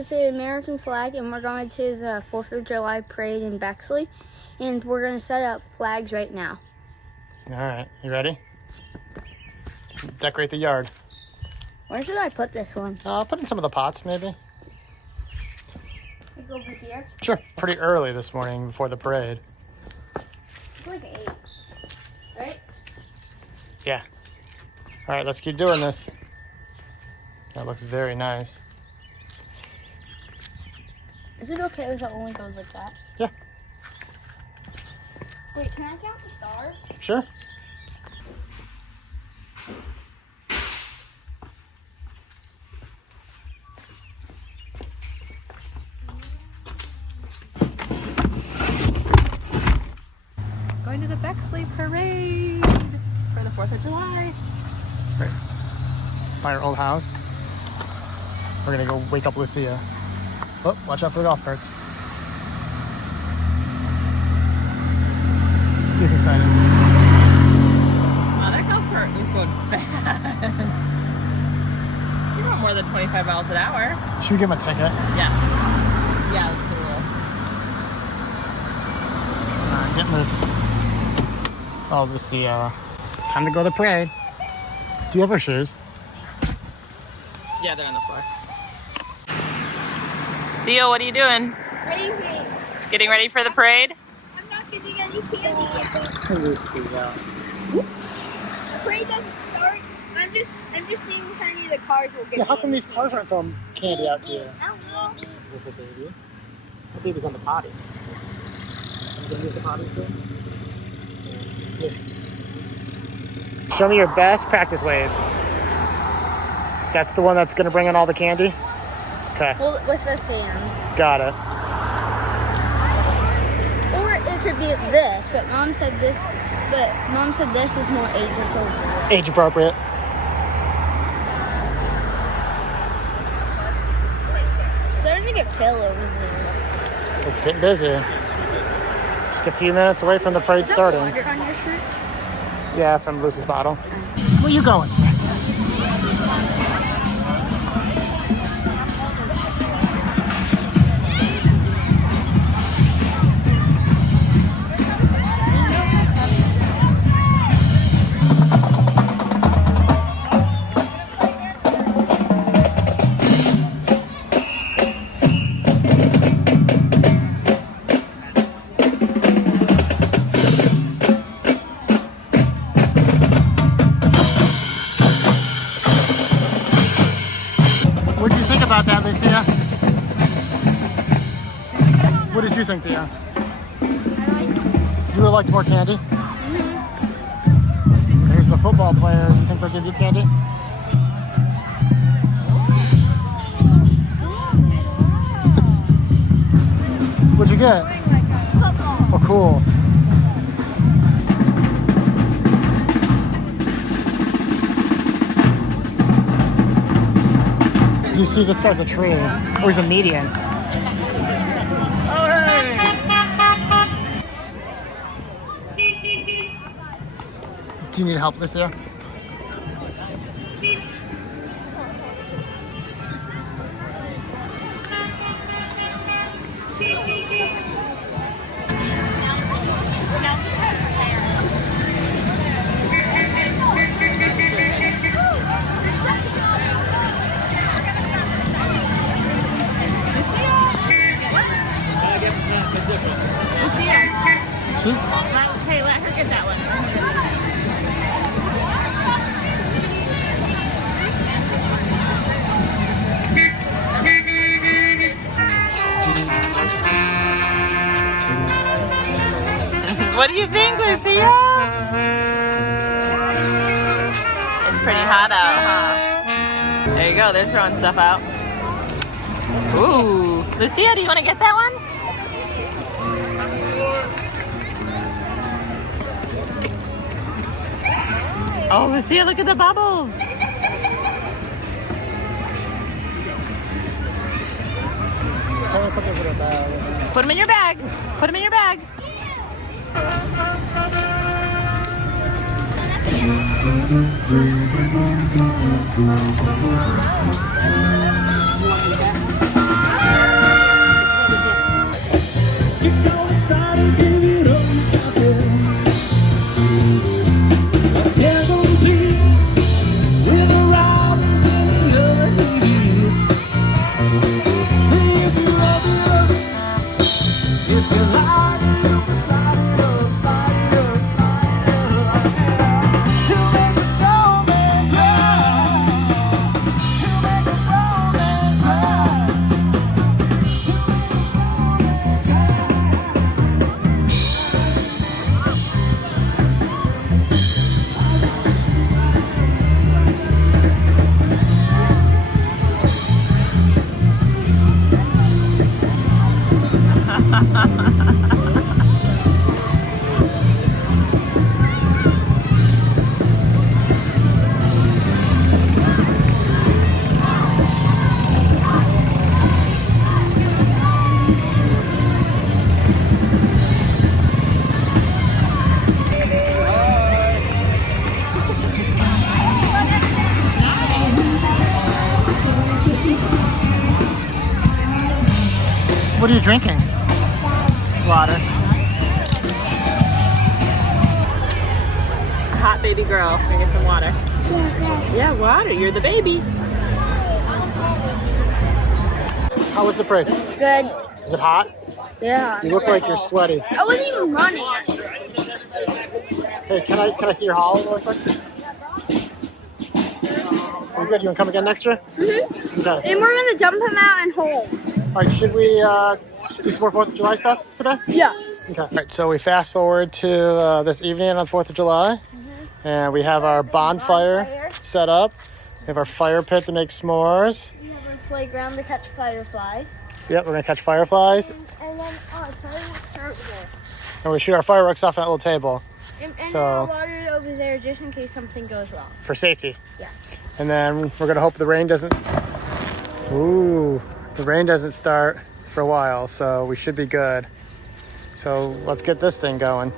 is the American flag, and we're going to the 4th of July parade in Bexley, and we're going to set up flags right now. All right, you ready? Let's decorate the yard. Where should I put this one? Put in some of the pots, maybe. Like over here? Sure. Pretty early this morning before the parade. It's like 8, right? Yeah. All right, let's keep doing this. That looks very nice. Is it okay if it only goes like that? Yeah. Wait, can I count the stars? Sure. Going to the Bexley parade for the 4th of July. Great. By our old house. We're gonna go wake up Lucia. Oh, watch out for the golf carts. Get excited. Wow, that golf cart was going fast. You're going more than 25 miles an hour. Should we give him a ticket? Yeah. Yeah, that's the rule. Alright, getting this. Oh, Lucia. Time to go to the parade. Do you have her shoes? Yeah, they're on the floor. Theo, what are you doing? Ready. Getting ready for the parade? I'm not getting any candy yet. Lucia. The parade doesn't start. I'm just seeing how many of the cars will get. Yeah, how come these cars aren't throwing candy out to you? I don't know. With the baby. The baby's on the potty. You gonna use the potty still? Yeah. Show me your best practice wave. That's the one that's gonna bring in all the candy? Okay. Hold it with this hand. Got it. Or it could be this, but Mom said this. But Mom said this is more age appropriate. Age appropriate. Starting to get fill over here. It's getting busy. Just a few minutes away from the parade starting. Water on your shirt? Yeah, from Lucy's bottle. Where you going? What did you think about that, Lucia? What did you think, Theo? I like it. You would like more candy? Here's the football players. You think they'll give you candy? What'd you get? Football. Oh, cool. You see, this guy's a tree. Oh, he's a median. Oh, hey! Do you need help, Lucia? She's Okay, let her get that one. What do you think, Lucia? It's pretty hot out, huh? There you go, they're throwing stuff out. Ooh, Lucia, do you want to get that one? Oh, Lucia, look at the bubbles. Put them in your bag. Put them in your bag. What are you drinking? Water. Hot baby girl. Can I get some water? Yeah, water. You're the baby. How was the parade? Good. Is it hot? Yeah. You look like you're sweaty. I wasn't even running. Hey, can I see your haul really quick? Are you good? You want to come again next year? Mm-hmm. Okay. And we're gonna dump him out and home. All right, should we do some more 4th of July stuff today? Yeah. Okay. All right, so we fast forward to this evening on 4th of July. And we have our bonfire set up. We have our fire pit to make s'mores. We have a playground to catch fireflies. Yep, we're gonna catch fireflies. And then fireworks are over there. And we shoot our fireworks off that little table And So- the water over there just in case something goes wrong. for safety. Yeah. And then we're gonna hope the rain doesn't. Ooh, the rain doesn't start for a while, so we should be good. So let's get this thing going.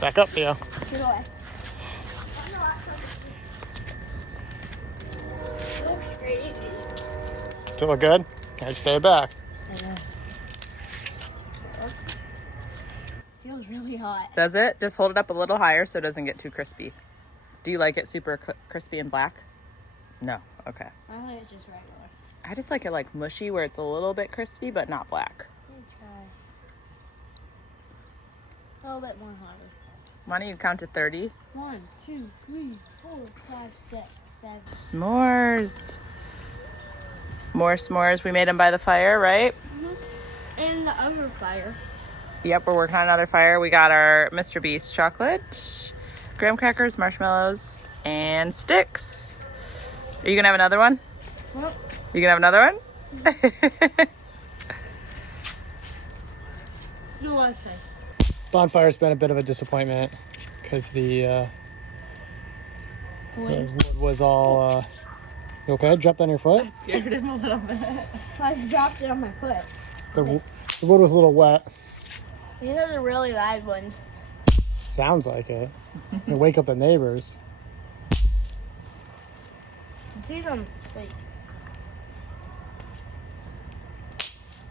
Back up, Theo. Get away. It looks crazy. Does it look good? Okay, stay back. Feels really hot. Does it? Just hold it up a little higher so it doesn't get too crispy. Do you like it super crispy and black? No. Okay. I like it just regular. I just like it like mushy where it's a little bit crispy but not black. Let me try. A little bit more hotter. Why don't you count to 30? 1, 2, 3, 4, 5, 6, 7. S'mores. More s'mores. We made them by the fire, right? And the other fire. Yep, we're working on another fire. We got our Mr. Beast chocolate, graham crackers, marshmallows, and sticks. Are you gonna have another one? Well, You gonna have another one? delicious. Bonfire's been a bit of a disappointment because the wood was all. You okay? Dropped on your foot? Scared him a little bit. I dropped it on my foot. The wood was a little wet. These are the really loud ones. Sounds like it. You wake up the neighbors. See them? Wait.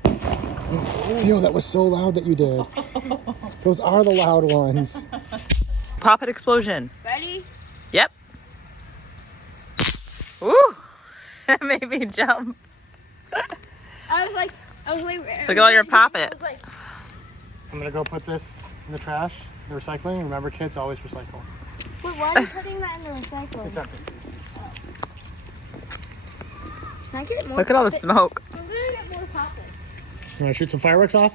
Theo, that was so loud that you did. Those are the loud ones. Pop it explosion. Ready? Yep. Ooh, that made me jump. I was like, Look at all your poppets. I'm gonna go put this in the trash, the recycling. Remember, kids always recycle. wait, why are you putting that in the recycling? It's empty. Can I get more Look at all the poppets? smoke. I'm gonna get more poppets. You wanna shoot some fireworks off?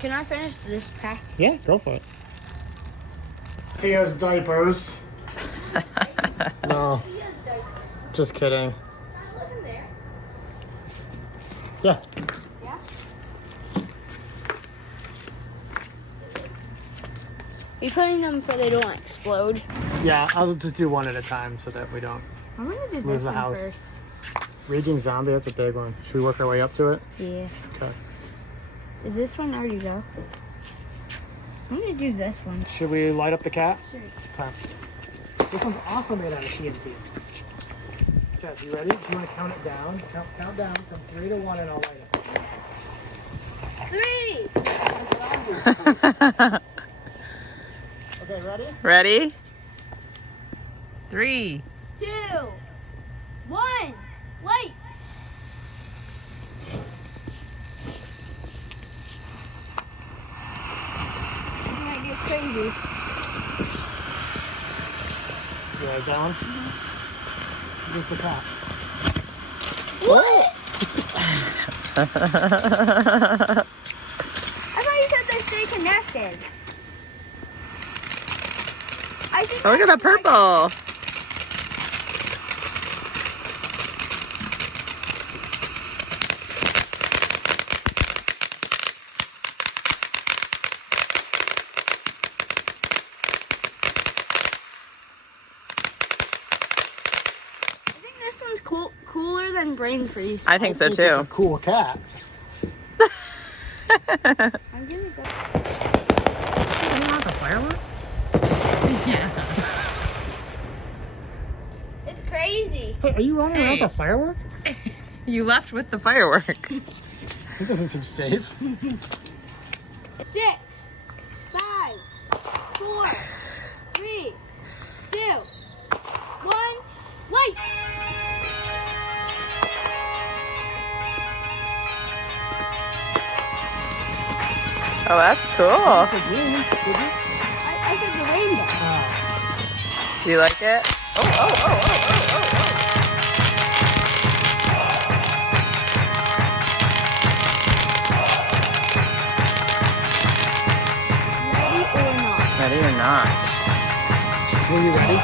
Can I finish this pack? Yeah, go for it. Theo's diapers. No, just kidding. Just look in there. Yeah. Yeah? Are you putting them so they don't explode? Yeah, I'll just do one at a time so that we don't I'm gonna do lose this the one house. first. Raging Zombie, that's a big one. Should we work our way up to it? Yeah. Okay. Is this one already go? I'm gonna do this one. Should we light up the cat? Sure. Okay. This one's also made out of TNT. Okay, you ready? You want to count it down? Count down from 3 to 1 and I'll light it. 3! Okay, ready? Ready? 3. 2! 1! Light! This might get crazy. You write down? Just the cat. What? I thought you said they stay connected. I think Oh, look at the purple. I think this one's cooler than brain freeze. I think so It's a too. cool cat. I'm gonna go. You want the fireworks? Yeah. It's crazy. Hey, are you running around with a firework? You left with the firework. It doesn't seem safe. 6, 5, 4, 3, 2, 1, light! Oh, that's cool. I took the rainbow. Do you like it? Oh. Ready or not? Ready or not? Were you ready?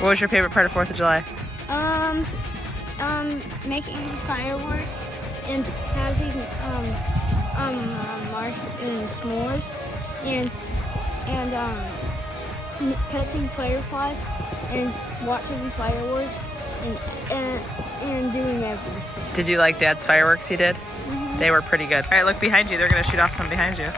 What was your favorite part of 4th of July? Making fireworks and having and s'mores and catching fireflies and watching fireworks and doing everything. Did you like Dad's fireworks he did? Mm-hmm. They were pretty good. All right, look behind you. They're going to shoot off some behind you.